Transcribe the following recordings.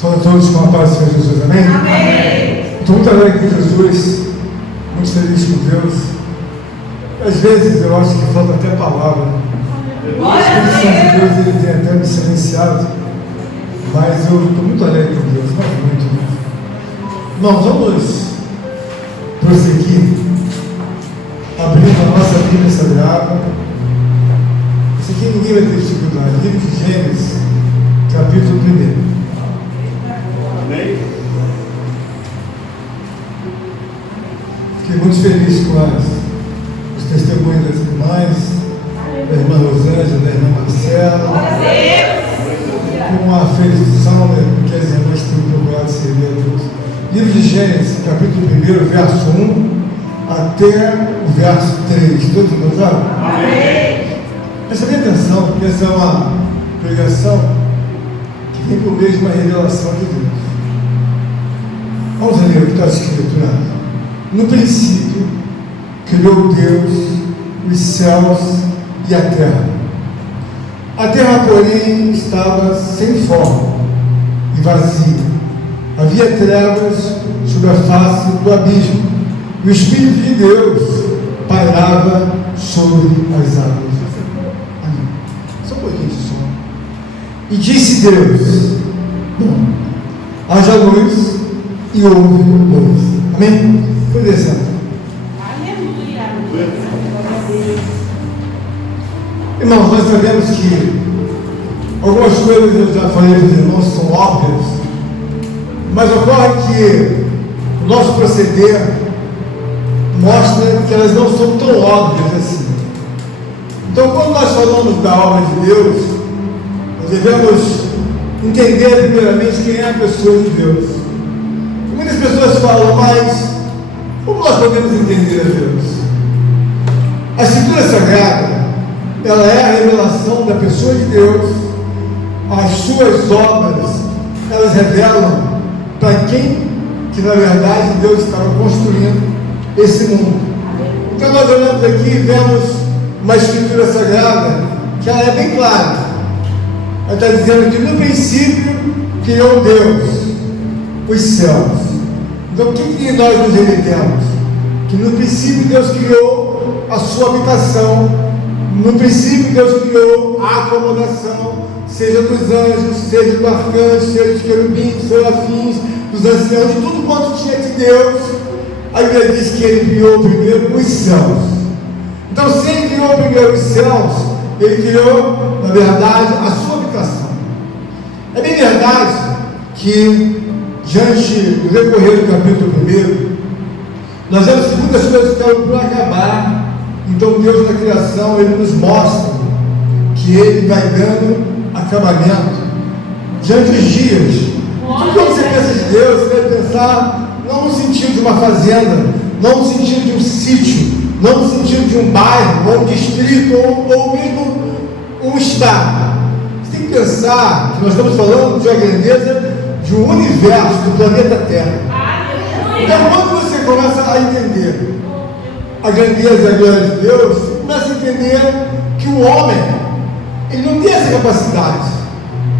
Fala a todos com a paz do Senhor Jesus, amém? Amém. Estou muito alegre com Jesus, muito feliz com Deus. Às vezes eu acho que falta até palavra. O Espírito Santo de Deus ele tem até me silenciado, mas eu estou muito alegre com Deus, mas muito. Irmãos, vamos prosseguir, abrindo a nossa Bíblia Sagrada. Isso aqui ninguém vai ter dificuldade. Livro de Gênesis, capítulo 1. Amém? Fiquei muito feliz com os testemunhos das irmãs, da irmã Rosângela, da irmã Marcela, com a afeição que as irmãs têm procurado servir a Deus. Livro de Gênesis, capítulo 1, verso 1 até o verso 3. Todos encontraram? Amém. Presta bem atenção, porque essa é uma pregação que vem por meio de uma revelação de Deus. Vamos ler o que está escrito lá. No princípio, criou Deus os céus e a terra. A terra, porém, estava sem forma e vazia. Havia trevas sobre a face do abismo, e o Espírito de Deus pairava sobre as águas. Amém. Só um pouquinho de som. E disse Deus: bom, haja luz, e houve luz. Amém? Por exemplo. Aleluia. Irmãos, nós sabemos que algumas coisas eu já falei para os irmãos são óbvias, mas ocorre que o nosso proceder mostra que elas não são tão óbvias assim. Então, quando nós falamos da obra de Deus, nós devemos entender primeiramente quem é a pessoa de Deus. Muitas pessoas falam, mas como nós podemos entender a Deus? A Escritura Sagrada, ela é a revelação da pessoa de Deus. As suas obras, elas revelam para quem que na verdade Deus estava construindo esse mundo. Então nós olhamos aqui e vemos uma Escritura Sagrada que ela é bem clara. Ela está dizendo que no princípio criou Deus os céus. Então o que nós nos remetemos? Que no princípio Deus criou a sua habitação, no princípio Deus criou a acomodação, seja dos anjos, seja do arcanjo, seja dos querubins, serafins, dos anciãos, de tudo quanto tinha de Deus. A Bíblia diz que Ele criou primeiro os céus. Então, se Ele criou primeiro os céus, Ele criou, na verdade, a sua habitação. É bem verdade que, diante do decorrer do capítulo 1, nós vemos que muitas coisas estão por acabar. Então, Deus na criação, Ele nos mostra que Ele vai dando acabamento diante dos dias. Quando você pensa de Deus, você vai pensar não no sentido de uma fazenda, não no sentido de um sítio, não no sentido de um bairro, ou um distrito, ou mesmo um estado. Você tem que pensar que nós estamos falando de uma grandeza de um universo, do planeta Terra. Então, quando você começa a entender a grandeza e a glória de Deus, você começa a entender que o homem, ele não tem essa capacidade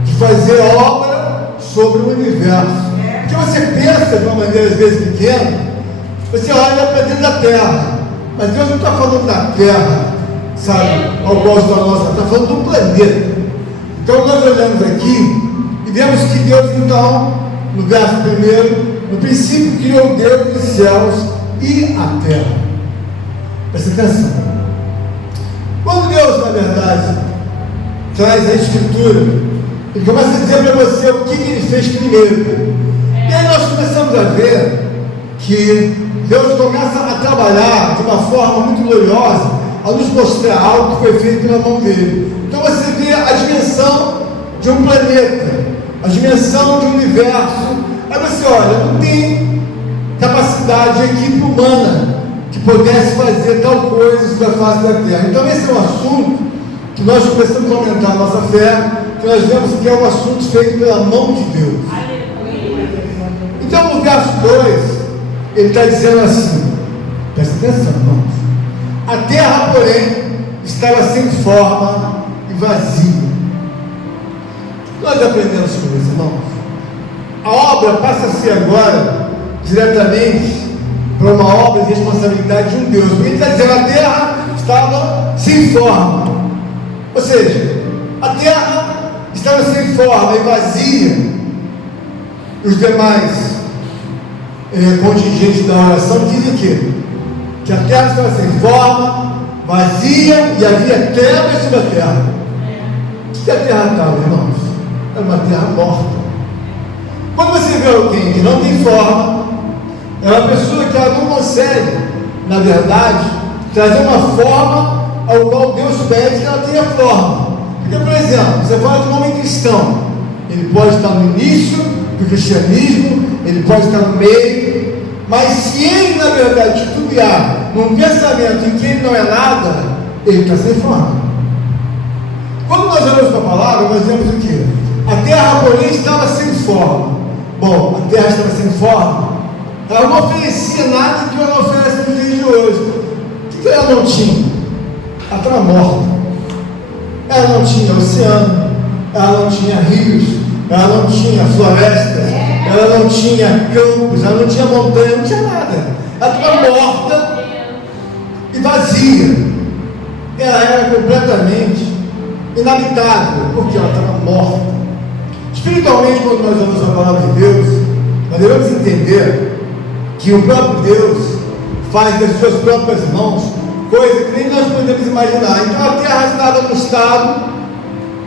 de fazer obra sobre o universo. Porque você pensa de uma maneira às vezes pequena, você olha para dentro da terra, mas Deus não está falando da terra, sabe, ao gosto da nossa, está falando do planeta. Então nós olhamos aqui e vemos que Deus, então, no verso 1, no princípio criou Deus os céus e a terra. Presta atenção. Quando Deus, na verdade, traz a Escritura, Ele começa a dizer para você o que Ele fez primeiro. E aí nós começamos a ver que Deus começa a trabalhar de uma forma muito gloriosa, a nos mostrar algo que foi feito pela mão dele. Então você vê a dimensão de um planeta, a dimensão de um universo. Aí você olha, não tem capacidade de equipe humana que pudesse fazer tal coisa sobre a face da terra. Então esse é um assunto que nós começamos a aumentar a nossa fé, que nós vemos que é um assunto feito pela mão de Deus. Então no verso 2, ele está dizendo assim, presta atenção, irmãos: a terra, porém, estava sem forma e vazia. Nós aprendemos com isso, irmãos. a obra passa a ser agora diretamente para uma obra de responsabilidade de um Deus. Porque ele está dizendo, a terra estava sem forma. Ou seja, a terra estava sem forma e vazia. Os demais contingentes da oração dizem que a terra estava sem forma, vazia e havia trevas sobre a terra. O que a terra estava, irmãos? Era uma terra morta. Quando você vê alguém que não tem forma, é uma pessoa que ela não consegue, na verdade, trazer uma forma ao qual Deus pede que ela tenha forma. Porque, por exemplo, você fala de um homem cristão, ele pode estar no início do cristianismo, ele pode estar no meio, mas se ele, na verdade, titubear num pensamento em que ele não é nada, ele está sem forma. Quando nós olhamos para a palavra, nós vemos o quê? A terra, porém, estava sem forma. Bom, a terra estava sem forma, ela não oferecia nada que ela oferece nos dias de hoje. O que ela não tinha? Ela estava morta. Ela não tinha oceano, ela não tinha rios, ela não tinha florestas, ela não tinha campos, ela não tinha montanha, não tinha nada. Ela estava morta e vazia. Ela era completamente inabitável, porque ela estava morta. Espiritualmente, quando nós vamos a palavra de Deus, nós devemos entender que o próprio Deus faz das suas próprias mãos coisas que nem nós podemos imaginar. Então a terra estava num estado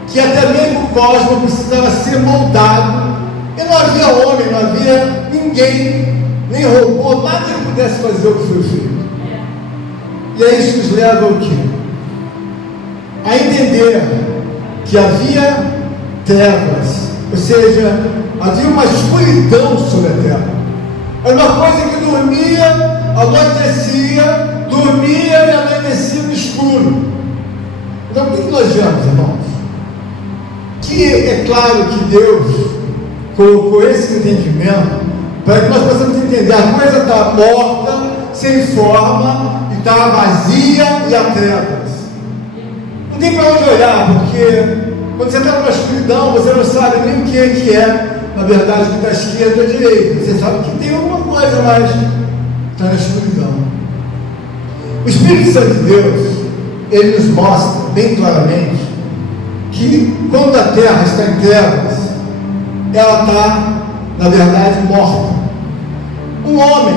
que até mesmo o cosmos precisava ser moldado, e não havia homem, não havia ninguém, nem robô, nada que pudesse fazer o que foi feito. E aí isso nos leva ao quê? A entender que havia trevas, ou seja, havia uma escuridão sobre a terra. Era uma coisa que dormia, anoitecia, dormia e anoitecia no escuro. Então, o que nós vemos, irmãos? Que é claro que Deus colocou esse entendimento para que nós possamos entender. A coisa está morta, sem forma, e está vazia e há trevas. Não tem para onde olhar, porque quando você está numa escuridão, você não sabe nem o que é, na verdade, o que está à esquerda ou à direita. Você sabe que tem alguma coisa, mas está na escuridão. O Espírito Santo de Deus, ele nos mostra bem claramente que quando a terra está em trevas, ela está, na verdade, morta. Um homem,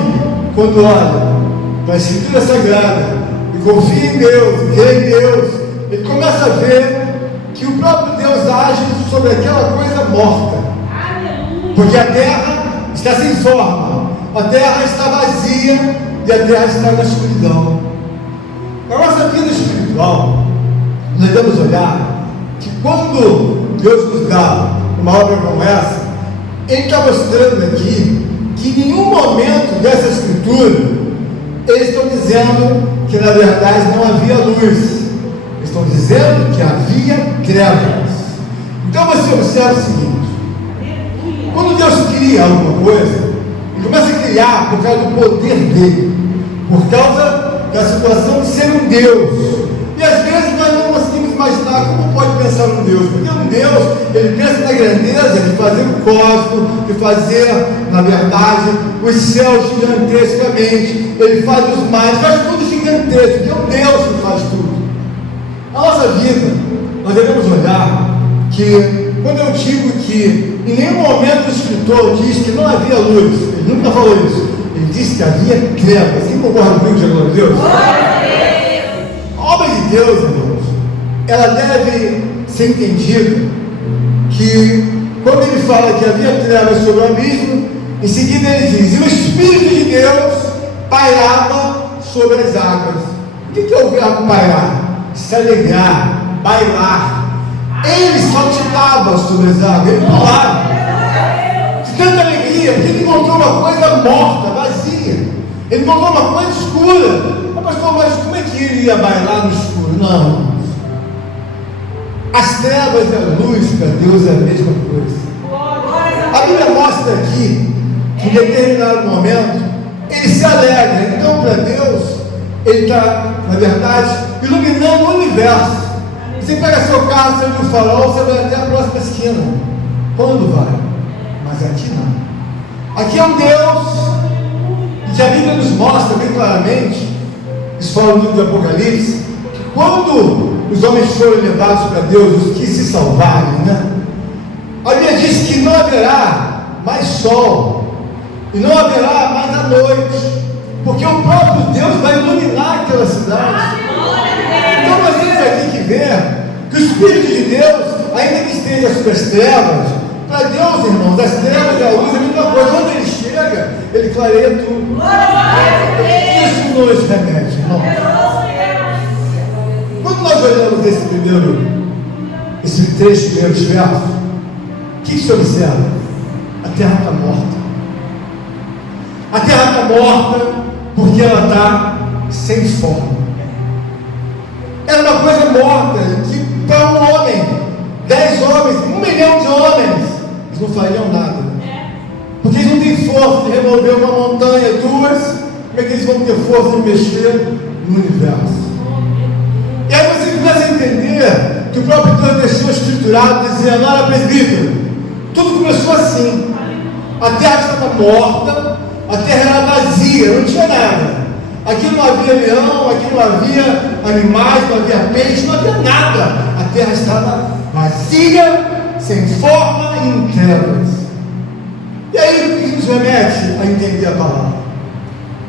quando olha para a Escritura Sagrada e confia em Deus, crê em Deus, ele começa a ver que o próprio Deus age sobre aquela coisa morta. Porque a terra está sem forma, a terra está vazia e a terra está na escuridão. Na nossa vida espiritual, nós devemos olhar que quando Deus nos dá uma obra como essa, Ele está mostrando aqui que em nenhum momento dessa escritura eles estão dizendo que na verdade não havia luz. Estão dizendo que havia trevas. Então você observa o seguinte: quando Deus cria alguma coisa, Ele começa a criar por causa do poder dele, por causa da situação de ser um Deus. E às vezes nós não conseguimos imaginar como pode pensar um Deus, porque um Deus, ele pensa na grandeza de fazer o cosmos, de fazer, na verdade, os céus gigantescamente, ele faz os mares, faz tudo gigantesco, porque é um Deus que faz tudo. A nossa vida, nós devemos olhar que, quando eu digo que em nenhum momento o escritor diz que não havia luz, ele nunca falou isso, ele disse que havia trevas. Quem concorda comigo, de glória a Deus? A obra de Deus, irmãos, ela deve ser entendida que, quando ele fala que havia trevas sobre o abismo, em seguida ele diz, e o Espírito de Deus pairava sobre as águas. O que é o verbo pairar? Se alegrar, bailar. Ele saltitava sobre as águas, ele pulava de tanta alegria, porque ele encontrou uma coisa morta, vazia. Ele encontrou uma coisa escura. Pastor, mas como é que ele ia bailar no escuro? Não. As trevas e a luz para Deus é a mesma coisa. A Bíblia mostra aqui que em determinado momento ele se alegra. Então, para Deus, ele está, na verdade, iluminando o universo. Você pega seu carro, sai do farol, você vai até a próxima esquina. Quando vai? Mas mas aqui não. Aqui é um Deus que a Bíblia nos mostra bem claramente, isso fala no livro do Apocalipse, que quando os homens foram levados para Deus, os que se salvarem, a Bíblia diz que não haverá mais sol, e não haverá mais a noite, porque o próprio Deus vai iluminar aquela cidade. Então nós temos aqui que ver que o Espírito de Deus, ainda que esteja sobre as trevas, para Deus, irmãos, as trevas e a luz é a mesma coisa. Quando Ele chega, Ele clareia tudo. Isso nos remete, irmãos. Quando nós olhamos esses 3 primeiros versos, o que se observa? A terra está morta. A terra está morta porque ela está sem forma. Era uma coisa morta que para um homem, 10 homens, 1 milhão de homens, eles não fariam nada. Porque eles não têm força de remover uma montanha, 2, como é que eles vão ter força de mexer no universo? E aí você começa a entender que o próprio Deus deixou estruturado, dizendo: olha, presbítero, tudo começou assim. A terra estava morta, a terra era vazia, não tinha nada. Aqui não havia leão, aqui não havia animais, não havia peixe, não havia nada. A terra estava vazia, sem forma e em trevas. E aí o que nos remete a entender a palavra?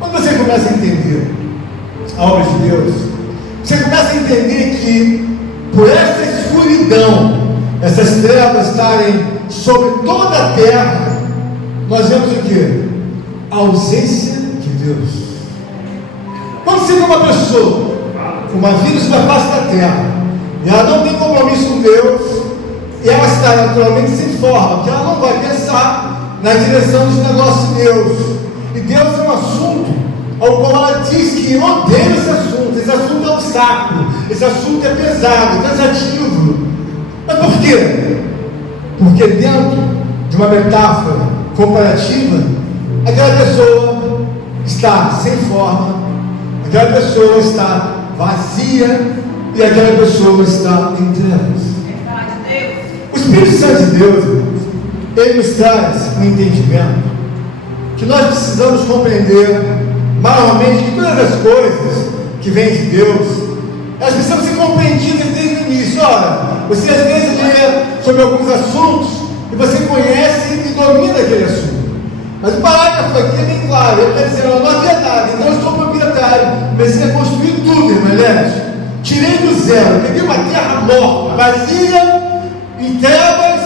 Quando você começa a entender a obra de Deus, você começa a entender que por essa escuridão, essas trevas estarem sobre toda a terra, nós vemos o que? A ausência de Deus. Quando você vê uma pessoa com uma vida sobre a face da terra, e ela não tem compromisso com Deus, e ela está naturalmente sem forma, porque ela não vai pensar na direção dos negócios de Deus. E Deus é um assunto ao qual ela diz que odeia esse assunto é um saco, esse assunto é pesado, cansativo. Mas por quê? Porque dentro de uma metáfora comparativa, aquela pessoa está sem forma, aquela pessoa está vazia e aquela pessoa está em trevas. O Espírito Santo de Deus, ele nos traz um entendimento que nós precisamos compreender maiormente que todas as coisas que vêm de Deus, elas precisam ser compreendidas desde o início. Olha, você às vezes lê sobre alguns assuntos e você conhece e domina aquele assunto. Mas o parágrafo aqui é bem claro, ele está dizendo: não havia nada, então eu sou proprietário, comecei a construir tudo, irmã Eliette. Tirei do zero, peguei uma terra morta, vazia, em trevas,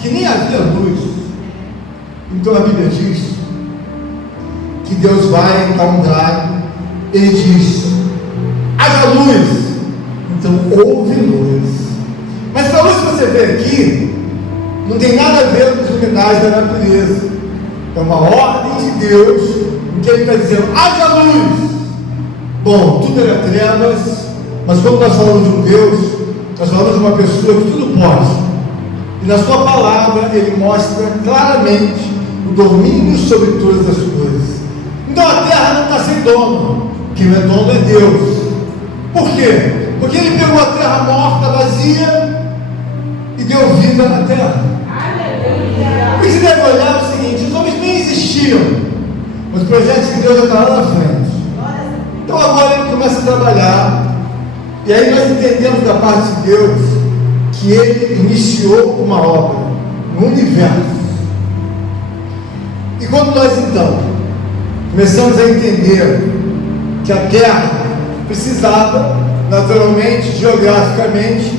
que nem havia luz. Então a Bíblia diz que Deus vai encontrar, ele diz: haja luz, então houve luz. Mas a luz que você vê aqui não tem nada a ver com os luminares da natureza. É uma ordem de Deus, em que ele está dizendo: haja luz. Bom, tudo era trevas, mas quando nós falamos de um Deus, nós falamos de uma pessoa que tudo pode. E na sua palavra ele mostra claramente o domínio sobre todas as coisas. Então a terra não está sem dono, quem é dono é Deus. Por quê? Porque ele pegou a terra morta, vazia, e deu vida à terra. E você deve olhar o seguinte: os homens nem existiam, mas o projeto de Deus já está lá na frente. Então agora ele começa a trabalhar, e aí nós entendemos da parte de Deus que ele iniciou uma obra no universo. E quando nós então começamos a entender que a terra precisava, naturalmente, geograficamente,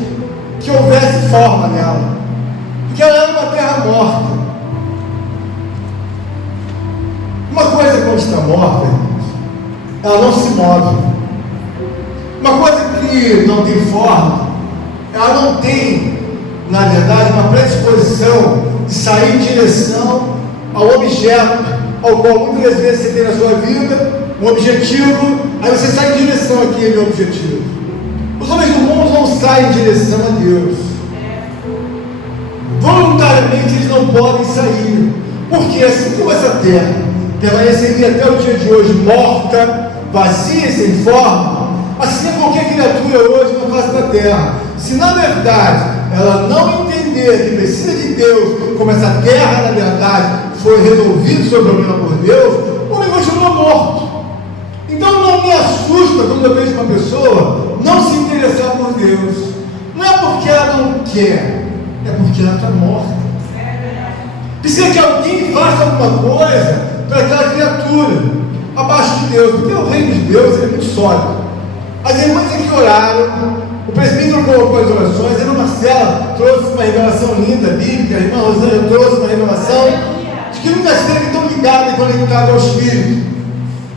que houvesse forma nela, porque ela era uma terra morta. Uma coisa quando está morta, ela não se move. Uma coisa que não tem forma, ela não tem, na verdade, uma predisposição de sair em direção ao objeto ao qual muitas vezes você tem na sua vida, um objetivo, aí você sai em direção àquele objetivo. Os homens do mundo não saem em direção a Deus. Voluntariamente eles não podem sair, porque assim como essa terra permaneceria até o dia de hoje morta, vazia e sem forma, assim é qualquer criatura hoje na face da terra. Se na verdade ela não entender entender que precisa de Deus, como essa terra, na verdade, foi resolvido seu problema por Deus, o homem continua morto. Então não me assusta quando eu vejo uma pessoa não se interessar por Deus. Não é porque ela não quer, é porque ela está morta. Precisa que alguém faça alguma coisa para aquela criatura abaixo de Deus, porque o reino de Deus é muito sólido. As irmãs aqui oraram, o presbítero colocou as orações, a irmã Marcela trouxe uma revelação linda, bíblica, a irmã Rosângela trouxe uma revelação de que nunca esteve tão ligada e conectada ao Espírito.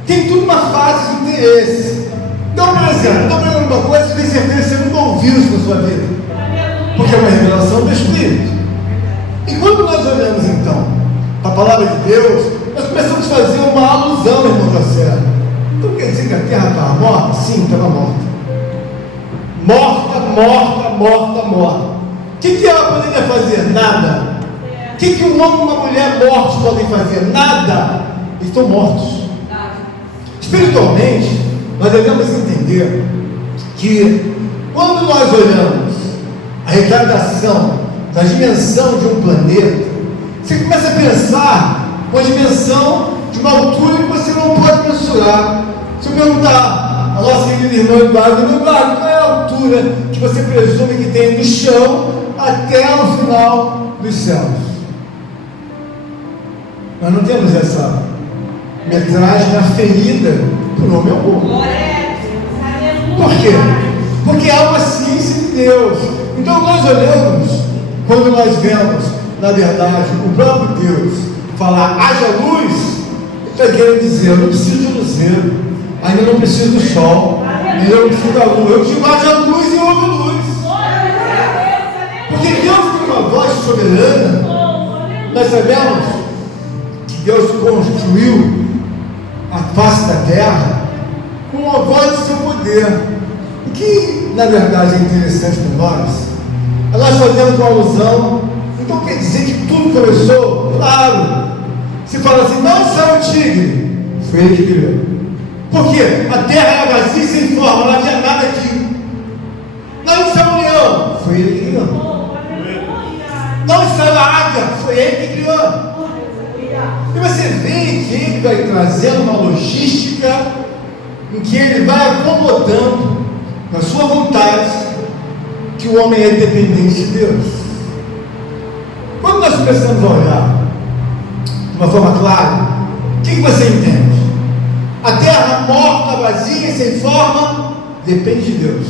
Tem tudo uma fase de interesse. Então, por exemplo, estou pregando uma coisa, você tem certeza que você nunca ouviu isso na sua vida, porque é uma revelação do Espírito. E quando nós olhamos então para a palavra de Deus, nós começamos a fazer uma alusão, irmão Marcelo. Então quer dizer que a terra estava morta? Sim, estava morta. Morta, morta, morta, morta. O que ela poderia fazer? Nada. O que um homem e uma mulher mortos podem fazer? Nada. Eles estão mortos. Espiritualmente, nós devemos entender que quando nós olhamos a retardação da dimensão de um planeta, você começa a pensar uma dimensão de uma altura que você não pode mensurar. Se eu perguntar a nossa querida irmã Eduardo, qual é a altura que você presume que tem do chão até o final dos céus? Nós não temos essa metragem aferida por homem algum. Por quê? Porque é uma ciência de Deus. Então nós olhamos, quando nós vemos, na verdade, o próprio Deus falar, haja luz, está querendo dizer, eu não preciso de luzeiro, ainda não preciso do sol, ainda não preciso da lua, eu digo, haja luz e houve luz. Porque Deus tem uma voz soberana. Nós sabemos que Deus construiu a face da terra com a voz do seu poder. O que, na verdade, é interessante para nós fazemos uma alusão. Então quer dizer que tudo começou? Claro. Se fala assim, não saiu o tigre, foi ele que criou. Por quê? A terra era vazia e sem forma, não havia nada aqui. Não saiu o leão, foi ele que criou. Não saiu a águia, foi ele que criou. E você vê que ele vai trazendo uma logística em que ele vai acomodando na sua vontade que o homem é dependente de Deus. Quando nós começamos a olhar de uma forma clara, o que você entende? A terra morta, vazia, sem forma, depende de Deus.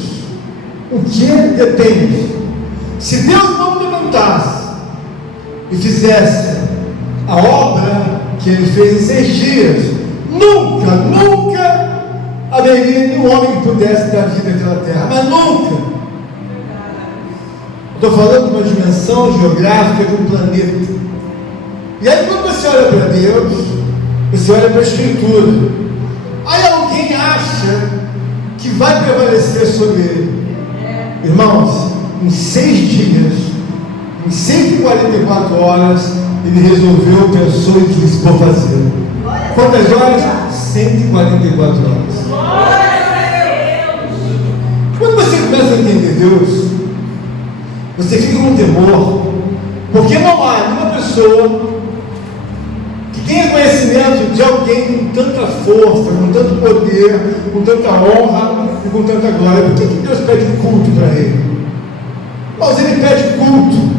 O que depende? Se Deus não levantasse e fizesse a obra que ele fez em 6 dias, nunca haveria nenhum homem que pudesse dar vida àquela terra, mas nunca. Estou falando de uma dimensão geográfica de um planeta. E aí quando você olha para Deus, você olha para a Escritura, aí alguém acha que vai prevalecer sobre ele. Irmãos, em 6 dias, em 144 horas, ele resolveu, pensou e disse, vou fazer. Quantas horas? 144 horas. Quando você começa a entender Deus, você fica com temor, porque não há nenhuma pessoa que tenha conhecimento de alguém com tanta força, com tanto poder, com tanta honra e com tanta glória. Por que Deus pede culto para ele? Mas ele pede culto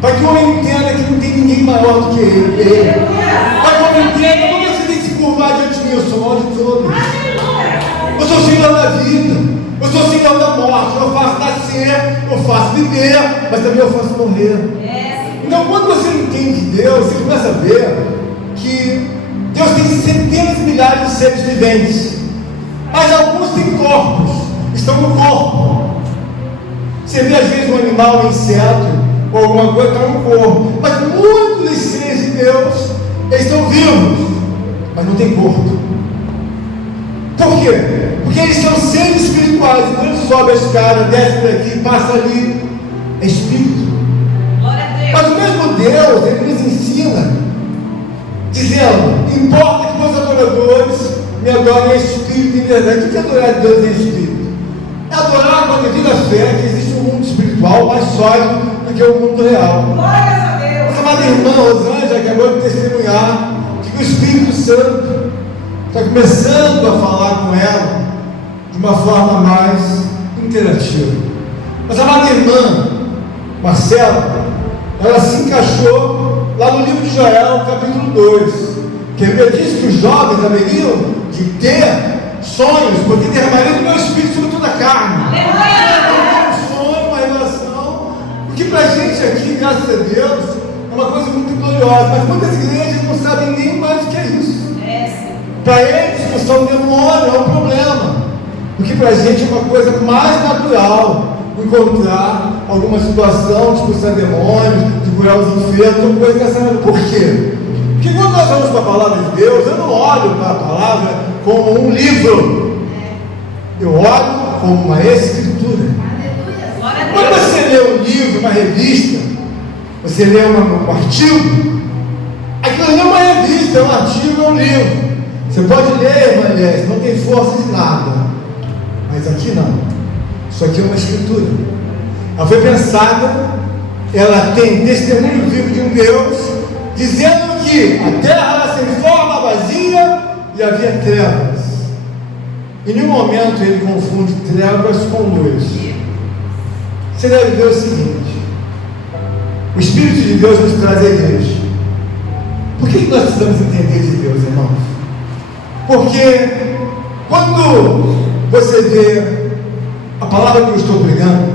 para que o homem entenda que não tem ninguém maior do que ele. Para que o homem entenda, não você tem que se curvar diante de mim, eu sou maior de todos. Eu sou o Senhor da vida. Eu sou o Senhor da morte. Eu faço nascer, eu faço viver, mas também eu faço morrer. Então, quando você entende Deus, você começa a ver que Deus tem centenas de milhares de seres viventes, mas alguns têm corpos, estão no corpo. Você vê às vezes um animal, um inseto, ou alguma coisa está no corpo, mas muitos dos seres de Deus, eles estão vivos, mas não tem corpo. Por quê? Porque eles são seres espirituais. Então ele sobe a escada, desce daqui, passa ali, é espírito. Mas o mesmo Deus, ele nos ensina, dizendo, importa que meus adoradores me adorem em espírito e em verdade. O que é adorar a Deus em espírito? É adorar com a devida fé que existe um mundo espiritual mais sólido do que é o mundo real. Glórias a Deus. Nossa amada irmã Rosângela acabou de testemunhar de que o Espírito Santo está começando a falar com ela de uma forma mais interativa. Nossa amada irmã Marcela, ela se encaixou lá no livro de Joel, capítulo 2, que ele diz que os jovens haveriam de ter sonhos, porque derramaria do meu Espírito sobre toda a carne. Um sonho, uma relação, o que para a gente aqui, graças a Deus, é uma coisa muito gloriosa, mas muitas igrejas não sabem nem mais o que é isso. Para eles, expulsar um demônio é um problema, porque para a gente é uma coisa mais natural encontrar alguma situação de expulsar demônios, de curar os enfermos, ou coisa dessa maneira. Por quê? Porque quando nós vamos para a palavra de Deus, eu não olho para a palavra como um livro, eu olho como uma escritura. Quando você lê um livro, uma revista, você lê um artigo, aquilo não é uma revista, é um artigo, é um livro. Você pode ler, irmã Elias, não tem força de nada, mas aqui não. Isso aqui é uma escritura. Ela foi pensada, ela tem testemunho vivo de um Deus, dizendo que a terra era sem forma, vazia, e havia trevas. Em nenhum momento ele confunde trevas com luz. Você deve ver o seguinte: o Espírito de Deus nos traz a igreja. Por que nós precisamos entender de Deus, irmãos? Porque quando você vê a palavra que eu estou pregando,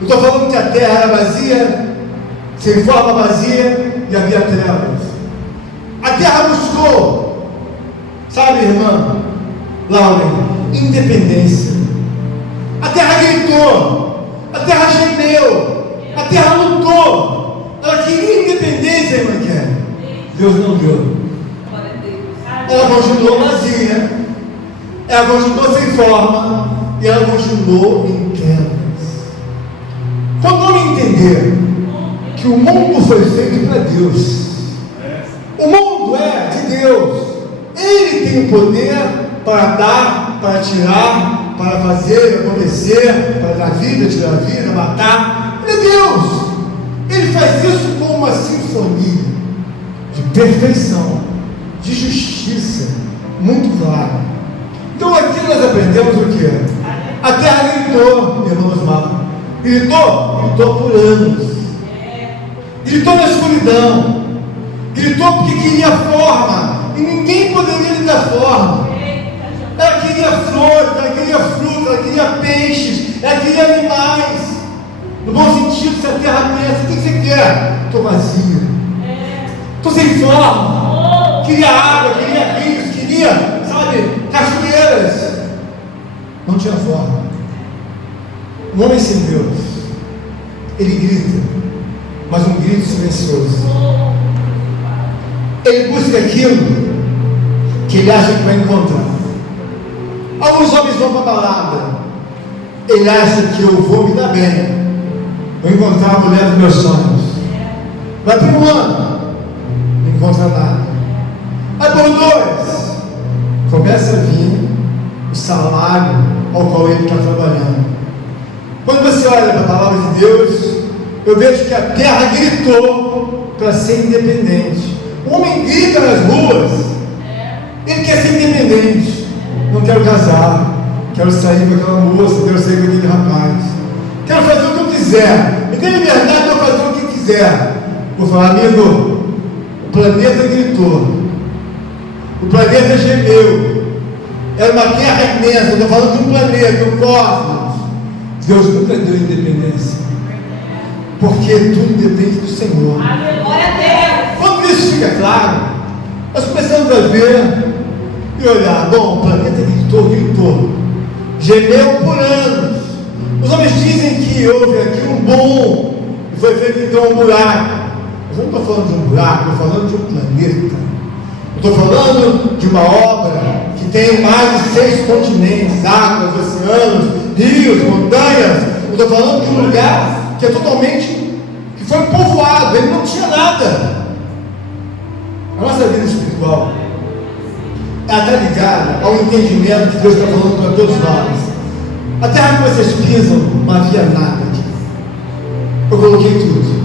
eu estou falando que a terra era vazia, sem forma, vazia, e havia trevas. A terra buscou, sabe, irmã Lauren, independência. A terra gritou, a terra gemeu, a terra lutou. Ela queria independência, irmã Kelly. Deus não deu. Ela continuou vazia, ela continuou sem forma, e ela continuou em trevas. Quando o homem entender que o mundo foi feito para Deus, o mundo é de Deus, Ele tem o poder para dar, para tirar, para fazer acontecer, para dar vida, tirar a vida, matar. Ele é Deus. Ele faz isso com uma sinfonia de perfeição, de justiça, muito clara. Então aqui nós aprendemos o que? A terra gritou, irmãos amados. Gritou por anos. Gritou na escuridão. Gritou porque queria forma, e ninguém poderia lhe dar forma. Ela queria flores, ela queria fruta, ela queria peixes, ela queria animais. No bom sentido, se a terra pensa, o que você quer? Estou vazia, estou sem forma. Queria água, queria rios, queria, sabe, cachoeiras. Não tinha forma. Um homem sem Deus, ele grita, mas um grito silencioso. Ele busca aquilo que ele acha que vai encontrar. Alguns homens vão para a balada, ele acha que eu vou me dar bem, vou encontrar a mulher dos meus sonhos. Vai para um ano, não encontra nada. Aí por dois, começa a vir o salário ao qual ele está trabalhando. Quando você olha para a palavra de Deus, eu vejo que a terra gritou para ser independente. O homem grita nas ruas, ele quer ser independente. Não quero casar, quero sair com aquela moça, quero sair com aquele rapaz, quero fazer o que eu quiser, me dê liberdade para fazer o que quiser. Vou falar, amigo, o planeta gritou, o planeta gemeu, era uma terra imensa. Eu estou falando de um planeta, um cosmos. Deus nunca deu independência, porque tudo depende do Senhor. Glória a Deus. Quando isso fica claro, nós começamos a ver e olhar. Bom, o planeta gritou, gemeu por anos. Os homens dizem que houve aqui um boom e foi feito então um buraco. Mas eu não estou falando de um buraco, estou falando de um planeta. Eu estou falando de uma obra que tem mais de 6 continentes, águas, oceanos, rios, montanhas. Eu estou falando de um lugar que é totalmente, que foi povoado, ele não tinha nada. A nossa vida espiritual, ela está ligada ao entendimento que Deus está falando para todos nós. A terra que vocês pisam, não havia nada aqui. Eu coloquei tudo.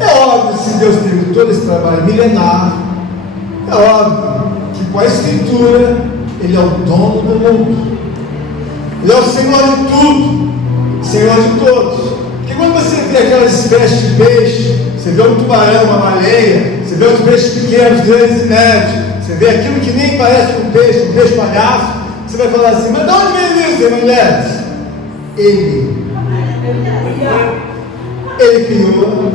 É óbvio, se Deus teve todo esse trabalho milenar, é óbvio que com a Escritura, Ele é o dono do mundo. Ele é o Senhor de tudo, Senhor de todos. Porque quando você vê aquelas espécies de peixe, você vê um tubarão, uma baleia, você vê os peixes pequenos, grandes e médios, você vê aquilo que nem parece um peixe palhaço, você vai falar assim, mas de onde veio isso, mulheres? Ele criou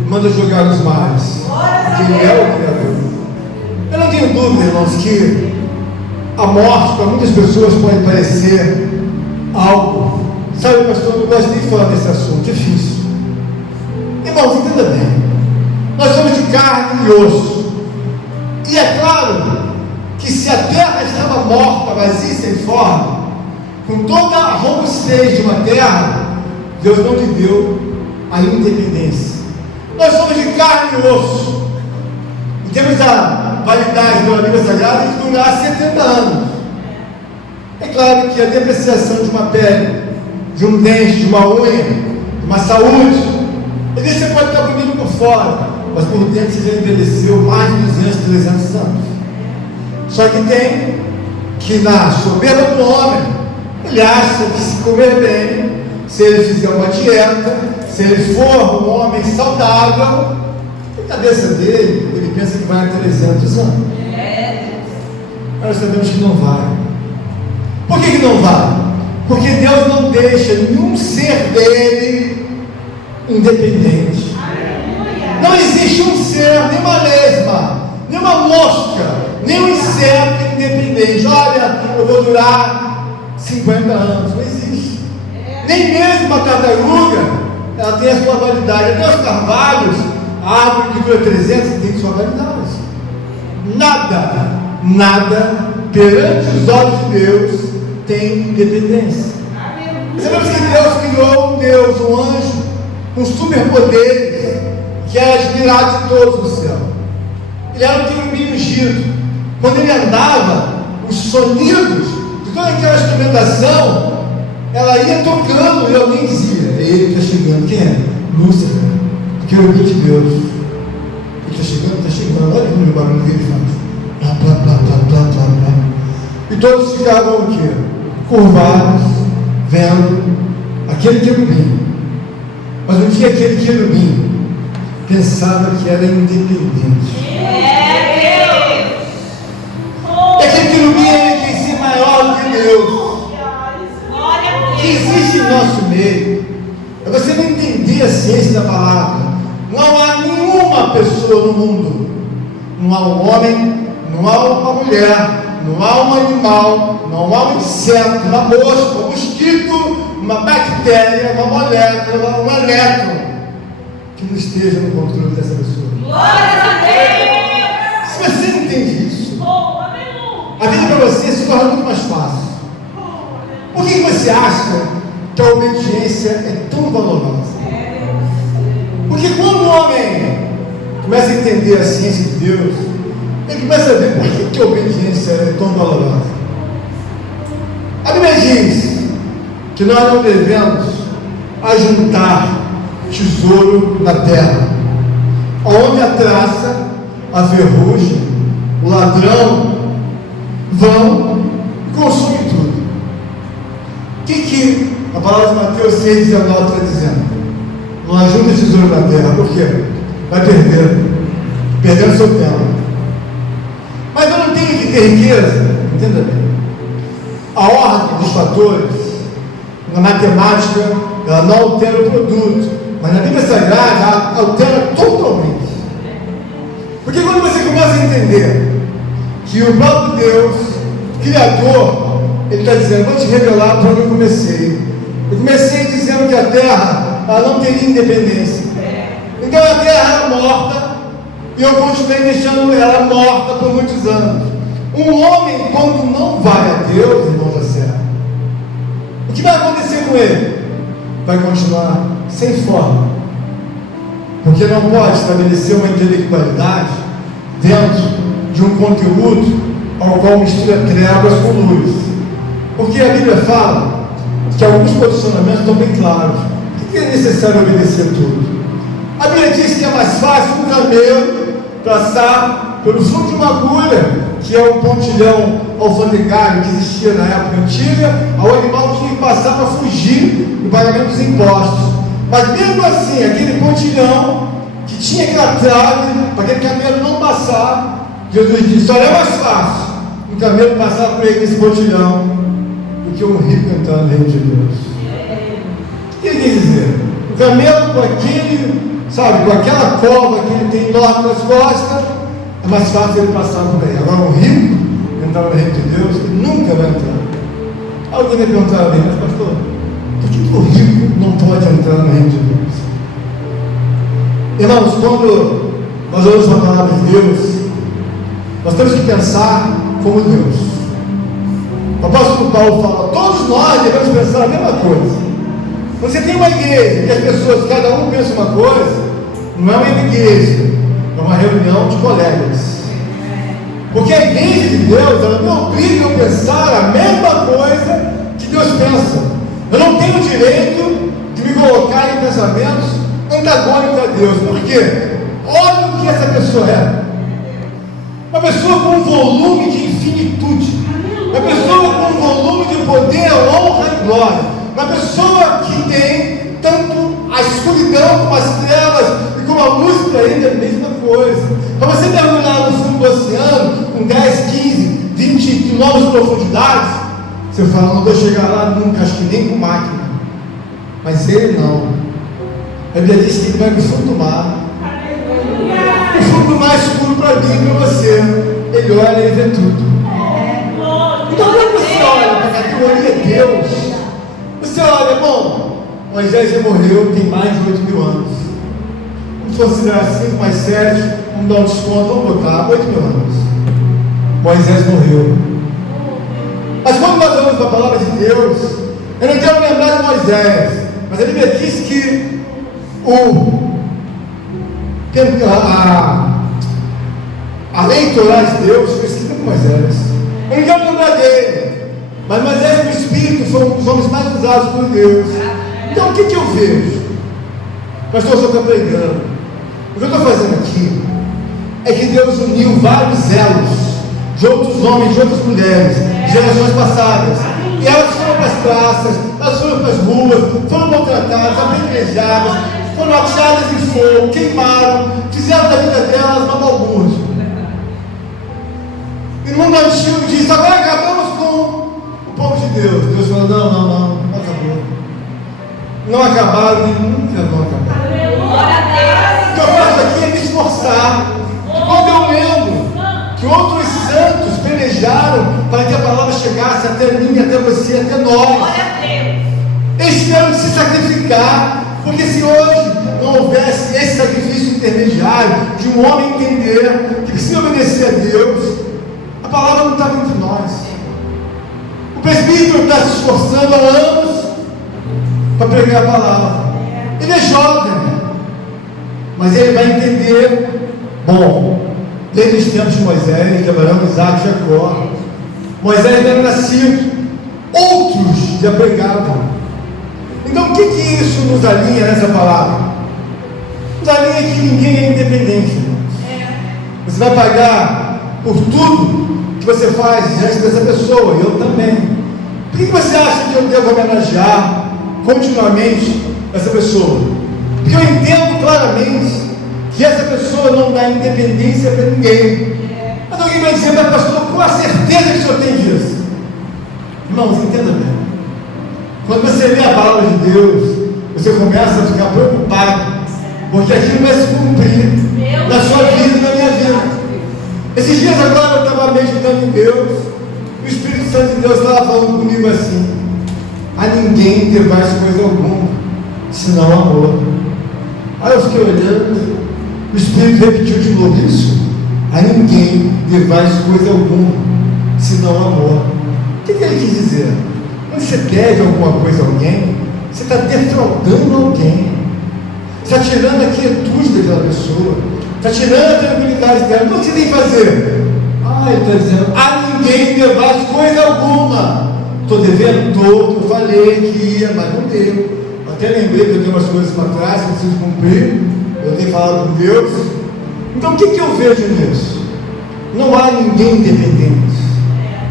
e manda jogar nos mares. Ele é o Criador. Eu não tenho dúvida, irmãos, que a morte para muitas pessoas pode parecer algo, sabe, pastor, eu não gosto nem de falar desse assunto, difícil. Irmãos, entenda bem, nós somos de carne e osso, e é claro que se a terra estava morta, vazia e sem forma, com toda a robustez de uma terra, Deus não lhe deu a independência. Nós somos de carne e osso, e temos a validade da Bíblia Sagrada de durar 70 anos. É claro que a depreciação de uma pele, de um dente, de uma unha, de uma saúde, às vezes você pode estar bonito por fora, mas por dentro você já envelheceu mais de 200, 300 anos. Só que tem que na soberba do homem, ele acha que se comer bem, se ele fizer uma dieta, se ele for um homem saudável, a cabeça dele, ele pensa que vai a 300 anos. Mas nós sabemos que não vai. Por que não vai? Porque Deus não deixa nenhum ser dele independente. Não existe um ser, nem uma lesma, nem uma mosca, nem um inseto independente. Olha, eu vou durar 50 anos. Não existe. Nem mesmo a tartaruga, ela tem a sua validade. Até os carvalhos, a árvore que dura 300 tem sua validade. Nada perante os olhos de Deus tem independência. Sabemos que Deus criou um Deus, um anjo, com superpoderes, que era admirado de todos no céu. Ele era um querubim ungido. Quando ele andava, os sonidos de toda aquela instrumentação, ela ia tocando e alguém dizia, ele está chegando. Quem é? Lúcifer, o querubim de Deus. Ele está chegando, olha como o barulho dele faz. Plá, plá, plá, plá, plá, plá, plá. E todos ficavam o quê? Curvados, vendo aquele querubim. Mas um dia aquele querubim pensava que era independente. E aquele querubim ele quis ser maior do que Deus. O que existe em nosso meio é você não entender a ciência da palavra. Não há nenhuma pessoa no mundo, não há um homem, não há uma mulher, não há um animal, não há um inseto, uma mosca, um mosquito, uma bactéria, uma molécula, um elétron que não esteja no controle dessa pessoa. Glória a Deus! Se você não entende isso, a vida para você se torna muito mais fácil. Por que você acha que a obediência é tão valorosa? Porque quando o homem começa a entender a ciência de Deus, ele começa a ver por que a obediência é tão valorosa. A Bíblia diz que nós não devemos ajuntar tesouro na terra, onde a traça, a ferrugem, o ladrão vão e consumem tudo. O que a palavra de Mateus 6,19 está dizendo? Não ajuda tesouro na terra, por quê? Vai perdendo seu tempo. Mas eu não tenho que ter riqueza, entenda bem. A ordem dos fatores, na matemática, ela não altera o produto, mas na Bíblia Sagrada, ela altera totalmente. Porque quando você começa a entender que o próprio Deus, Criador, Ele está dizendo, vou te revelar para onde eu comecei. Eu comecei dizendo que a terra, ela não teria independência. Então a terra era morta, e eu continuei deixando ela morta por muitos anos. Um homem, quando não vai a Deus, irmãos da serra, o que vai acontecer com ele? Vai continuar sem forma, porque não pode estabelecer uma intelectualidade dentro de um conteúdo ao qual mistura trevas com luz. Porque a Bíblia fala que alguns posicionamentos estão bem claros. Por que é necessário obedecer tudo? A Bíblia diz que é mais fácil um camelo passar pelo fundo de uma agulha, que é um pontilhão alfandegário que existia na época antiga, ao animal tinha que passar para fugir do pagamento dos impostos. Mas mesmo assim, aquele pontilhão que tinha aquela trave para aquele camelo não passar, Jesus disse: olha, é mais fácil um camelo passar por aí nesse pontilhão do que um rico entrar no reino de Deus. O que ele quer dizer? O camelo com aquele, sabe, com aquela cova que ele tem enorme nas costas, é mais fácil ele passar por aí. Agora um rico entrar no reino de Deus, ele nunca vai entrar. Alguém vai perguntar a mim: mas pastor, por que o rico não pode entrar no reino de Deus? Irmãos, quando nós ouvimos a palavra de Deus, nós temos que pensar como Deus. O apóstolo Paulo fala: todos nós devemos pensar a mesma coisa. Você tem uma igreja que as pessoas, cada um pensa uma coisa, não é uma igreja, é uma reunião de colegas. Porque a igreja de Deus, ela me obriga a pensar a mesma coisa que Deus pensa. Eu não tenho o direito de me colocar em pensamentos antagônicos a Deus. Por quê? Olha o que essa pessoa é. Uma pessoa com um volume de infinitude. Uma pessoa com um volume de poder, honra e glória. Uma pessoa que tem tanto a escuridão como as trevas e como a luz para ele é a mesma coisa. Para você mergulhar no fundo do oceano com 10, 15, 20 quilômetros de profundidade, você fala: não vou chegar lá nunca, acho que nem com máquina. Mas ele não. A Bíblia diz que ele vai no fundo do mar. O fundo do mar escuro para mim e para você. Ele olha e vê tudo. Então quando você olha para a categoria de Deus, você olha: bom, Moisés já morreu, tem mais de 8.000 anos. Vamos considerar 5 mais 7, vamos dar um desconto, vamos botar 8.000 anos. Moisés morreu. Mas quando nós vamos para a palavra de Deus, eu não quero lembrar de Moisés, mas a Bíblia diz que a lei Torá de Deus foi escrita por Moisés. Eu não quero lembrar dele, mas Moisés e o Espírito são os homens mais usados por Deus. Então o que eu vejo? Pastor, eu estou pregando. O que eu estou fazendo aqui é que Deus uniu vários elos de outros homens, de outras mulheres, de gerações passadas. E elas foram para as praças, elas foram para as ruas, foram maltratadas, apedrejadas, foram achadas em fogo, queimaram, fizeram da vida delas uma balbúrdia. E no mundo antigo diz: agora acabamos com o povo de Deus. Deus falou: não acabou. Não acabaram e nunca vão acabar. O que eu faço aqui é me esforçar. Quando eu lembro que outros santos pelejaram para que a palavra chegasse até mim, até você, até nós, eles tiveram de se sacrificar. Porque se hoje não houvesse esse sacrifício intermediário de um homem entender que precisa obedecer a Deus, a palavra não estava entre nós. O presbítero está se esforçando há anos para pregar a palavra. Ele é jovem, mas ele vai entender. Bom, desde os tempos de Moisés, de Abraão, Isaac e Jacó, Moisés era nascido, outros já pregavam. Então o que isso nos alinha nessa palavra? Nos alinha que ninguém é independente. Você vai pagar por tudo que você faz diante dessa pessoa, e eu também. Por que você acha que eu devo homenagear continuamente essa pessoa? Porque eu entendo claramente que essa pessoa não dá independência para ninguém. Mas alguém vai dizer: mas pastor, qual a certeza que o senhor tem disso? Irmãos, entenda bem. Quando você lê a palavra de Deus, você começa a ficar preocupado, porque aquilo vai se cumprir na sua vida e na minha vida. Esses dias agora eu estava meditando em Deus, e o Espírito Santo de Deus estava falando comigo assim: a ninguém devais coisa alguma, senão amor. Aí eu fiquei olhando, o Espírito repetiu de novo isso: a ninguém devais coisa alguma, senão amor. O que ele quis dizer? Quando você deve alguma coisa a alguém, você está defraudando alguém, está tirando a quietude daquela pessoa, está tirando a tranquilidade dela. Então o que você tem que fazer? Ele está dizendo: a ninguém devais coisa alguma. Estou devendo todo, eu falei que ia, mas não deu. Até lembrei que eu tenho umas coisas para trás que eu preciso cumprir. Eu tenho falado com Deus. Então o que eu vejo nisso? Não há ninguém independente.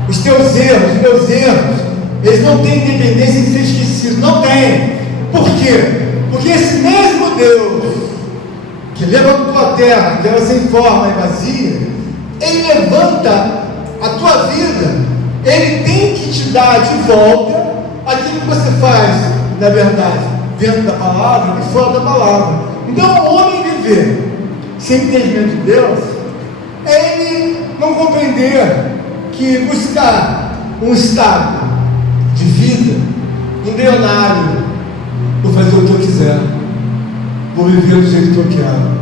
Os teus erros, os meus erros, eles não têm independência de ser esquecidos. Não tem. Por quê? Porque esse mesmo Deus que levantou a terra, que era sem forma e vazia, Ele levanta a tua vida. Ele tem que te dar de volta aquilo que você faz, na verdade, dentro da palavra e fora da palavra. Então, o homem viver sem entendimento de Deus é ele não compreender que buscar um estado de vida embrionário, vou fazer o que eu quiser, vou viver do jeito que eu quero.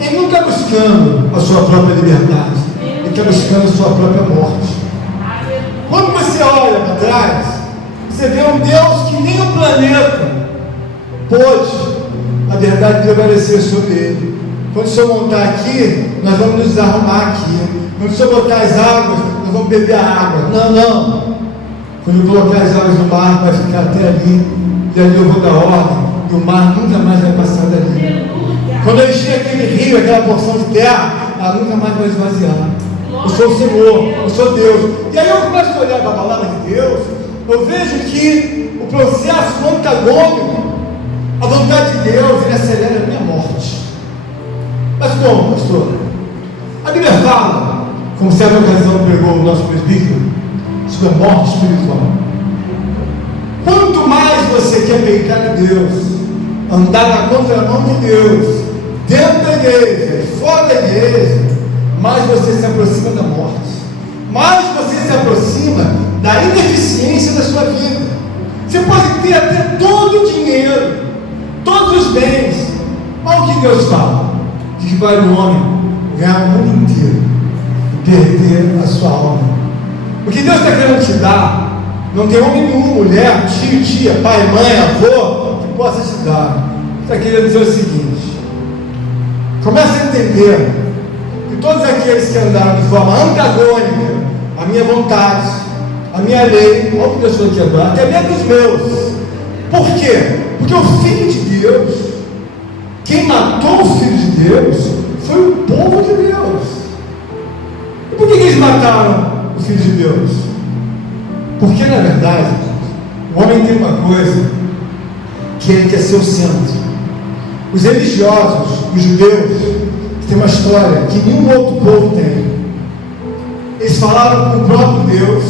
Ele não está buscando a sua própria liberdade, ele está buscando a sua própria morte. Quando você olha para trás, você vê um Deus que nem o planeta pôde, na verdade, prevalecer sobre ele. Quando o Senhor montar aqui, nós vamos nos arrumar aqui. Quando o Senhor botar as águas, nós vamos beber a água. Não. Quando eu colocar as águas no mar, vai ficar até ali. E ali eu vou dar ordem. E o mar nunca mais vai passar dali. Quando eu encher aquele rio, aquela porção de terra, ela nunca mais vai esvaziar. Eu sou o Senhor, eu sou Deus. E aí eu começo a olhar para a palavra de Deus, eu vejo que o processo antagônico à vontade de Deus, ele acelera a minha morte. Mas como, pastor? A Bíblia fala, como certa ocasião pregou o nosso presbítero, sobre a morte espiritual. Quanto mais você quer peitar em Deus, andar na contramão de Deus, dentro da igreja, fora da igreja, mais você se aproxima da morte, mais você se aproxima da ineficiência da sua vida. Você pode ter até todo o dinheiro, todos os bens, mas o que Deus fala? Diz que vai o homem ganhar o mundo inteiro e perder a sua alma. O que Deus está querendo te dar, não tem homem nenhum, mulher, tio, tia, pai, mãe, avô, que possa te dar. Está querendo dizer o seguinte: comece a entender que todos aqueles que andaram de forma antagônica à minha vontade, à minha lei, olha o que Deus falou aqui agora, até mesmo os meus. Por quê? Porque o Filho de Deus, quem matou o Filho de Deus, foi o povo de Deus. E por que eles mataram o Filho de Deus? Porque na verdade, o homem tem uma coisa, que ele quer ser o centro. Os religiosos, os judeus, tem uma história que nenhum outro povo tem. Eles falaram com o próprio Deus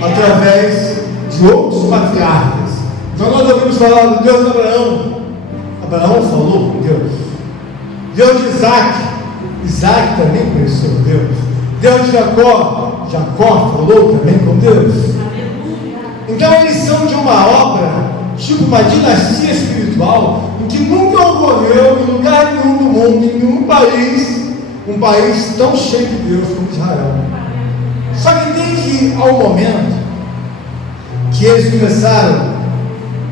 através de outros patriarcas. Então nós ouvimos falar do Deus de Abraão. Abraão falou com Deus. Deus de Isaac. Isaac também conheceu Deus. Deus de Jacó. Jacó falou também com Deus. Então eles são de uma obra, tipo uma dinastia espiritual, em que nunca ocorreu em lugar nenhum do mundo, em nenhum país, um país tão cheio de Deus como Israel. Só que tem que ir ao momento que eles começaram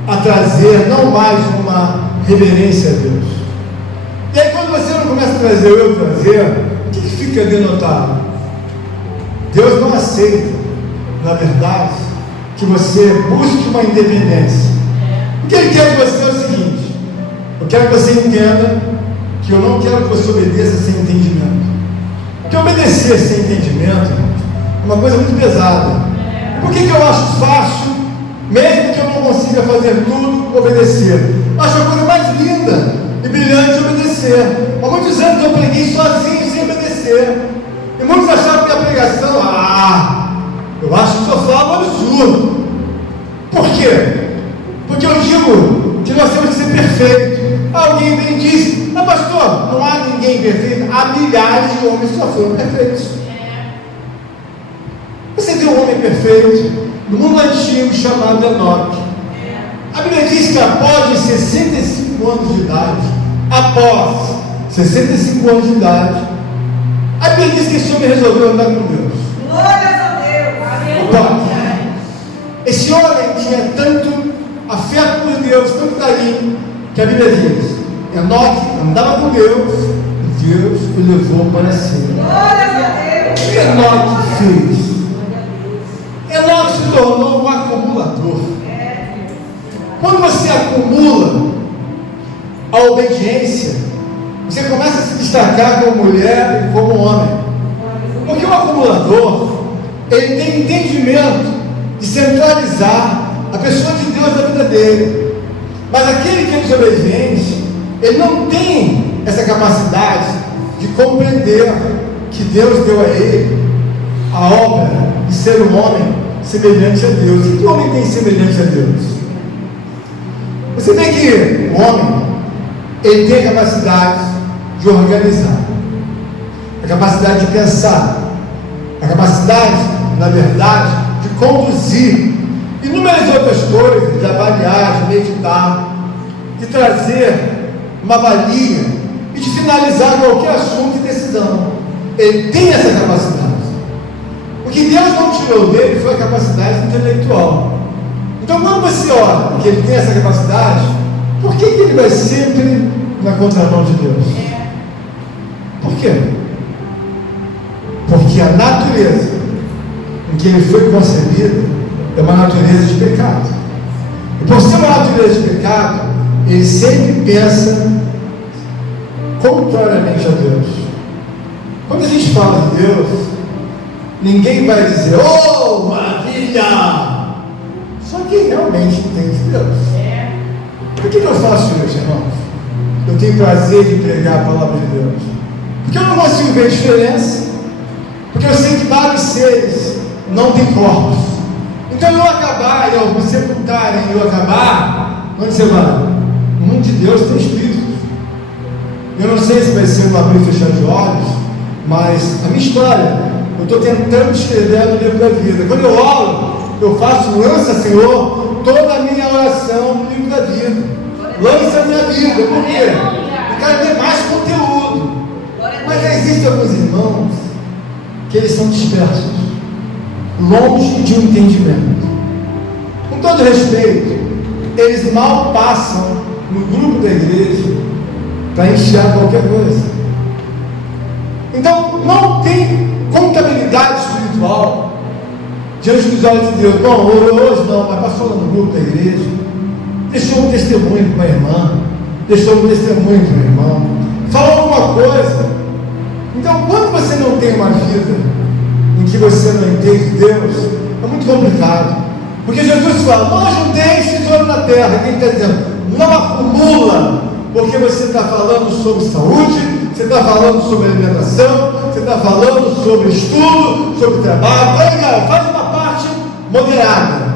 a trazer não mais uma reverência a Deus. E aí quando você não começa a trazer o eu trazer, o que fica denotado? Deus não aceita, na verdade, que você busque uma independência. O que Ele quer de você é o seguinte: eu quero que você entenda que eu não quero que você obedeça sem entendimento. Porque obedecer sem entendimento é uma coisa muito pesada. Por que eu acho fácil, mesmo que eu não consiga fazer tudo, obedecer? Eu acho a coisa mais linda e brilhante obedecer. Há muitos anos eu preguei sozinho sem obedecer. E muitos acharam que a pregação, eu acho que o senhor fala um absurdo. Por quê? Porque eu digo que nós temos que ser perfeitos. Alguém vem e diz: mas pastor, não há ninguém perfeito. Há milhares de homens que só foram perfeitos. Você viu um homem perfeito no mundo antigo chamado Enoque. A Bíblia diz que após 65 anos de idade, a Bíblia diz que esse homem resolveu andar com Deus. Glórias a Deus. Esse homem tinha tanto afeto por Deus, tanto carinho, que a Bíblia diz: Enoque andava com Deus e Deus o levou para cima. Glórias a Deus. O que Enoque fez? Enoque se tornou um acumulador. Quando você acumula a obediência, você começa a se destacar como mulher e como homem. Porque o acumulador, ele tem entendimento de centralizar a pessoa de Deus na vida dele. Mas aquele que é desobediente, ele não tem essa capacidade de compreender que Deus deu a ele a obra de ser um homem semelhante a Deus. E que homem tem semelhante a Deus? Você vê que o homem, ele tem a capacidade de organizar, a capacidade de pensar, a capacidade, na verdade, de conduzir inúmeras outras coisas, de avaliar, de meditar, de trazer uma valia e de finalizar qualquer assunto e decisão. Ele tem essa capacidade. O que Deus não tirou dele foi a capacidade intelectual. Então, quando você olha que ele tem essa capacidade, por que ele vai sempre na contramão de Deus? Por quê? Porque a natureza em que ele foi concebido é uma natureza de pecado. E por ser uma natureza de pecado, ele sempre pensa contrariamente a Deus. Quando a gente fala de Deus, ninguém vai dizer, oh, maravilha! Só quem realmente entende Deus. Por que eu faço isso, irmãos? Eu tenho prazer de pregar a palavra de Deus. Porque eu não consigo ver a diferença. Porque eu sei que vários seres não têm corpos. Então eu acabar, eu me sepultar, eu acabar, onde você vai? No mundo de Deus tem espíritos. Eu não sei se vai ser um abrir e fechar de olhos, mas a minha história, eu estou tentando escrever no livro da vida. Quando eu oro, eu faço, lança, Senhor, toda a minha oração no livro da vida. Lança a minha vida. Por quê? Eu quero ter mais conteúdo. Mas existem alguns irmãos que eles são dispersos, longe de um entendimento. Com todo respeito, eles mal passam no grupo da igreja para enxergar qualquer coisa. Então, não tem contabilidade espiritual diante dos olhos de Deus. Bom, hoje não, mas passou lá no grupo da igreja, deixou um testemunho para uma irmã, deixou um testemunho para o irmão, falou alguma coisa. Então, quando você não tem uma vida em que você não entende Deus, é muito complicado. Porque Jesus fala, não ajunteis tesouro na terra. Quem está dizendo? Não acumula, porque você está falando sobre saúde, você está falando sobre alimentação, você está falando sobre estudo, sobre trabalho. Olha, faz uma parte moderada.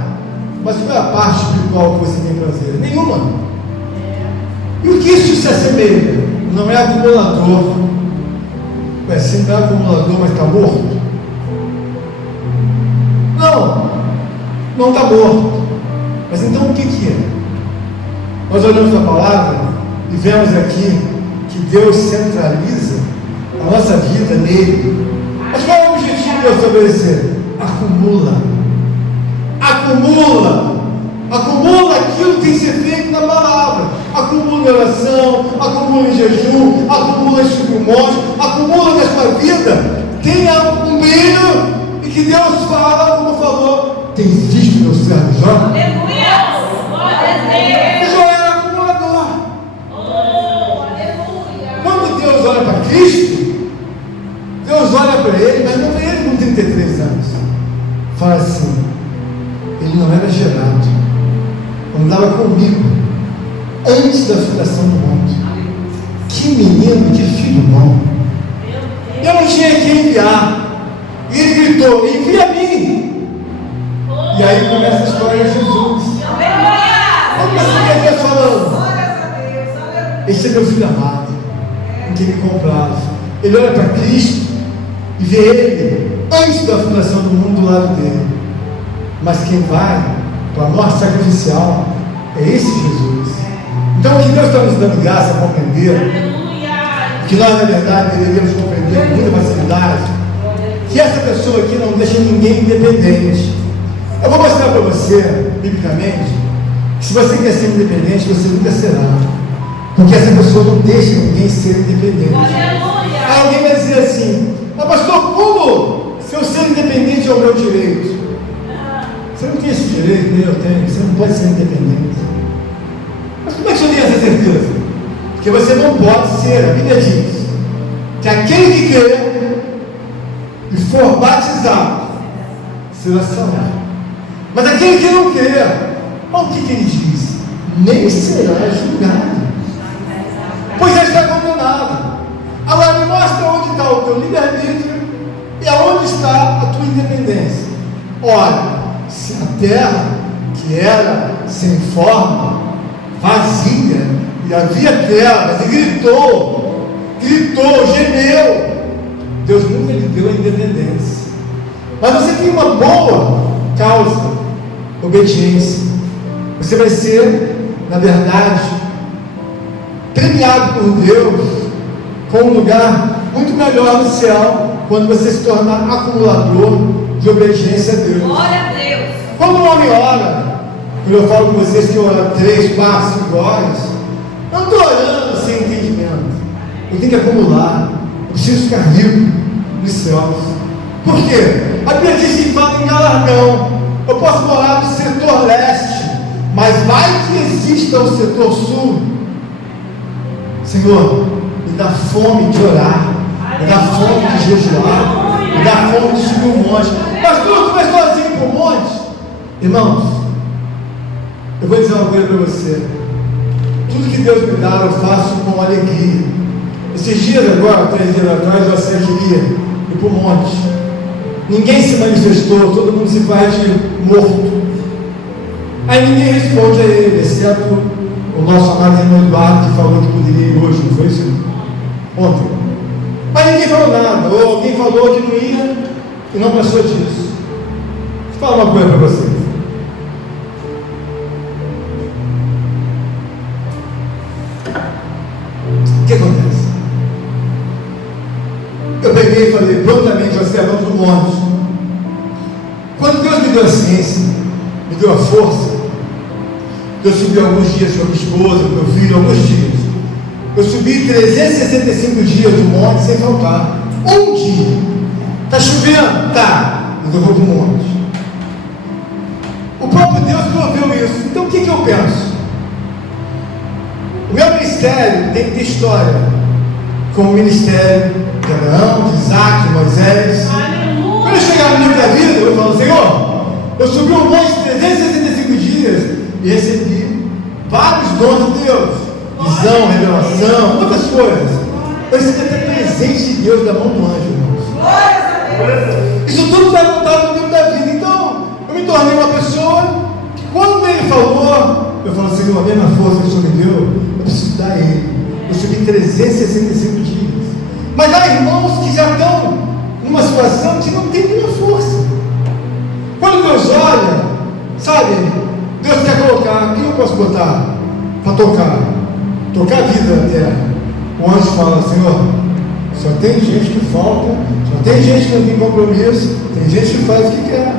Mas qual é a parte espiritual que você tem prazer? Nenhuma. E o que isso se assemelha? Não é acumulador. Ué, se não é acumulador, mas está morto? Não está morto. Mas então o que é? Nós olhamos a palavra e vemos aqui que Deus centraliza a nossa vida nele. Mas qual é o objetivo de Deus estabelecer? Acumula aquilo que tem que ser feito na palavra. Acumula em oração, acumula em jejum, acumula em submonte, acumula na sua vida. Tenha um brilho e que Deus fala, como falou, tem visto meu servo Jó? Aleluia! Jó era acumulador. Quando Deus olha para Cristo, Deus olha para ele, mas não vê ele com 33 anos. Fala assim, ele não era gerado, andava comigo antes da fundação do mundo. Que menino, que filho bom. Eu não tinha que enviar. E ele gritou, envia a mim. E aí começa a história de Jesus. Como você quer Deus falando? Esse é meu filho amado, em que me comprava. Ele olha para Cristo e vê ele antes da fundação do mundo do lado dele. Mas quem vai para a morte sacrificial é esse Jesus. Então o que Deus está nos dando graça a compreender, que nós na verdade deveríamos compreender com muita facilidade, que essa pessoa aqui não deixa ninguém independente. Eu vou mostrar para você, biblicamente, que se você quer ser independente, você nunca será. Porque essa pessoa não deixa ninguém ser independente. Aí alguém vai dizer assim, mas pastor, como se eu ser independente é o meu direito? Você não tem esse direito, nem eu tenho. Você não pode ser independente. certeza. Porque você não pode ser, a Bíblia diz, que aquele que crer e for batizado será salvo. Mas aquele que não crer, olha o que ele diz: nem será julgado, pois já está condenado. Agora me mostra onde está o teu livre-arbítrio e aonde está a tua independência. Olha, se a terra que era sem forma, vazia, e havia trevas, e gritou, gemeu, Deus nunca lhe deu a independência. Mas você tem uma boa causa, obediência. Você vai ser, na verdade, premiado por Deus com um lugar muito melhor no céu, quando você se tornar acumulador de obediência a Deus. Glória a Deus. Quando um homem ora, quando eu falo com vocês que eu oro 3, 4, 5 horas, eu não estou orando sem entendimento. Eu tenho que acumular. Eu preciso ficar rico nos céus. Por quê? A Bíblia diz que fala em galardão. Eu posso morar no setor leste, mas vai que exista o setor sul. Senhor, me dá fome de orar, me dá fome de jejuar, me dá fome de subir um monte. Pastor, tu vai sozinho para o monte? Irmãos, eu vou dizer uma coisa para você. Tudo que Deus me dá, eu faço com alegria. Esses dias agora, 3 dias atrás, eu achei que ia ir para o monte. Ninguém se manifestou, todo mundo se faz de morto. Aí ninguém responde a ele, exceto o nosso amado irmão Eduardo, que falou que poderia ir hoje, não foi isso? Ontem. Mas ninguém falou nada, ou alguém falou que não ia e não passou disso. Deixa eu falar uma coisa para vocês. O que acontece? Eu peguei e falei prontamente, José, vamos no monte. Quando Deus me deu a ciência, me deu a força, eu subi alguns dias com a minha esposa, com meu filho, alguns dias. Eu subi 365 dias do monte sem faltar. Um dia. Está chovendo? Tá. Mas eu vou para o monte. O próprio Deus proveu isso. Então o que eu penso? O meu ministério tem que ter história, como o ministério de Abraão, de Isaac, de Moisés. Aleluia. Quando eu chegar no livro da vida, eu falo, Senhor, eu subi um monte 365 dias e recebi vários dons de Deus, visão, revelação, muitas coisas. Eu recebi até presente de Deus da mão do anjo, irmãos. Glória a Deus. Isso tudo está anotado no livro da vida. Então, eu me tornei uma pessoa que, quando ele falou, eu falo, Senhor, a mesma força que o Senhor me deu, eu preciso dar a ele. Eu subi 365 dias. Mas há irmãos que já estão numa situação que não tem nenhuma força. Quando Deus olha, sabe, Deus quer colocar, o que eu posso botar para tocar? Tocar a vida na terra. O anjo fala, Senhor, só tem gente que falta, só tem gente que não tem compromisso, tem gente que faz o que quer.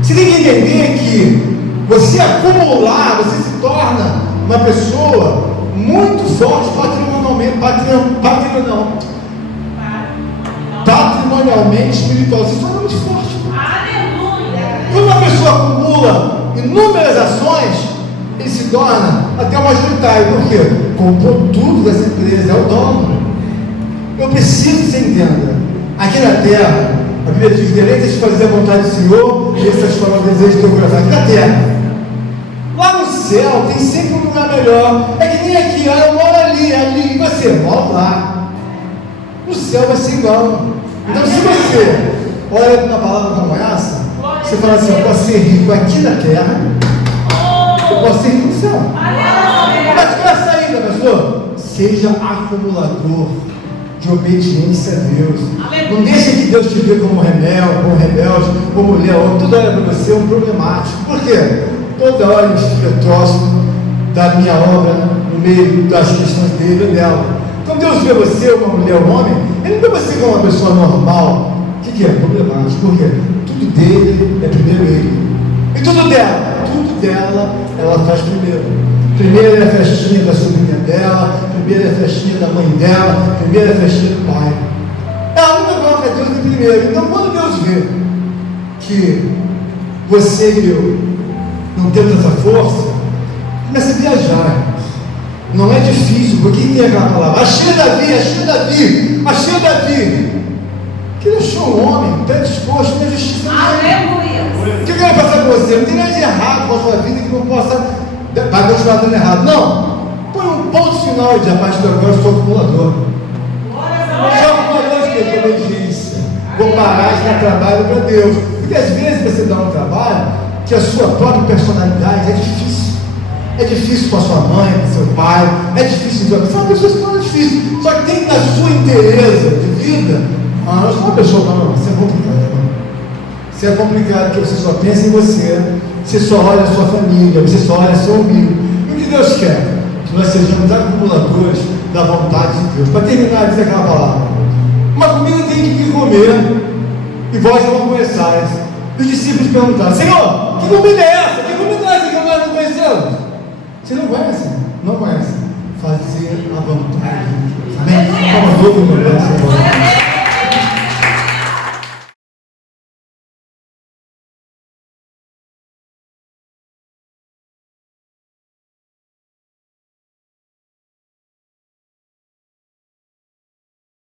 Você tem que entender que você acumular, você se torna uma pessoa muito forte patrimonialmente espiritual. Você se torna muito forte. Quando uma pessoa acumula inúmeras ações, ele se torna até um majoritário. Por quê? Comprou tudo dessa empresa, é o dono. Eu preciso que você entenda. Aqui na terra, a Bíblia diz: deleita-te de fazer a vontade do Senhor, e esse é o desejo do teu coração. Aqui na terra. Lá no céu tem sempre um lugar melhor. É que nem aqui, eu moro ali, e você mora lá. No céu vai ser igual. Então, se você olha para uma palavra como essa, você fala assim: eu posso ser rico aqui na terra, eu posso ser rico no céu. Mas qual é a saída, pastor? Seja acumulador de obediência a Deus. Não deixe que Deus te vê como rebelde, como leão. Toda hora para você é um problemático. Por quê? Toda hora ele fica próximo da minha obra, no meio das questões dele ou dela. Então Deus vê você, uma mulher, um homem, ele não vê você como uma pessoa normal. O que é? Problemático. Por quê? Tudo dele é primeiro ele. E tudo dela, ela faz primeiro. Primeiro é a festinha da sobrinha dela, primeiro é a festinha da mãe dela, primeiro é a festinha do pai. Ela nunca coloca Deus em primeiro. Então quando Deus vê que você e eu não temos essa força, começa a viajar. Não é difícil, porque tem aquela palavra, achei Davi, que ele achou um homem predisposto na justiça dele. Aleluia. O que eu quero passar com você? Não tem nada de errado com a sua vida que não possa, para Deus vai dando errado. Não, põe um ponto final de a partir de agora eu sou acumulador. Sou acumulador de obediência. Vou parar de dar trabalho para Deus. Porque às vezes você dá um trabalho que a sua própria personalidade é difícil. É difícil com a sua mãe, com seu pai, é difícil de são pessoas que não é difícil. Só que tem na sua inteireza de vida. Eu sou uma pessoa, não, isso é complicado. Não. Isso é complicado, porque você só pensa em você só olha a sua família, você só olha seu umbigo. E o que Deus quer? Que nós sejamos acumuladores da vontade de Deus. Para terminar, diz aquela palavra: uma comida tem que comer, e vós não conheçais. Os discípulos perguntaram: Senhor, que comida é essa? Que comida é essa que nós não conhecemos? Você não conhece? Não conhece. Fazer a vontade de Deus. Amém? Como novo, meu Deus.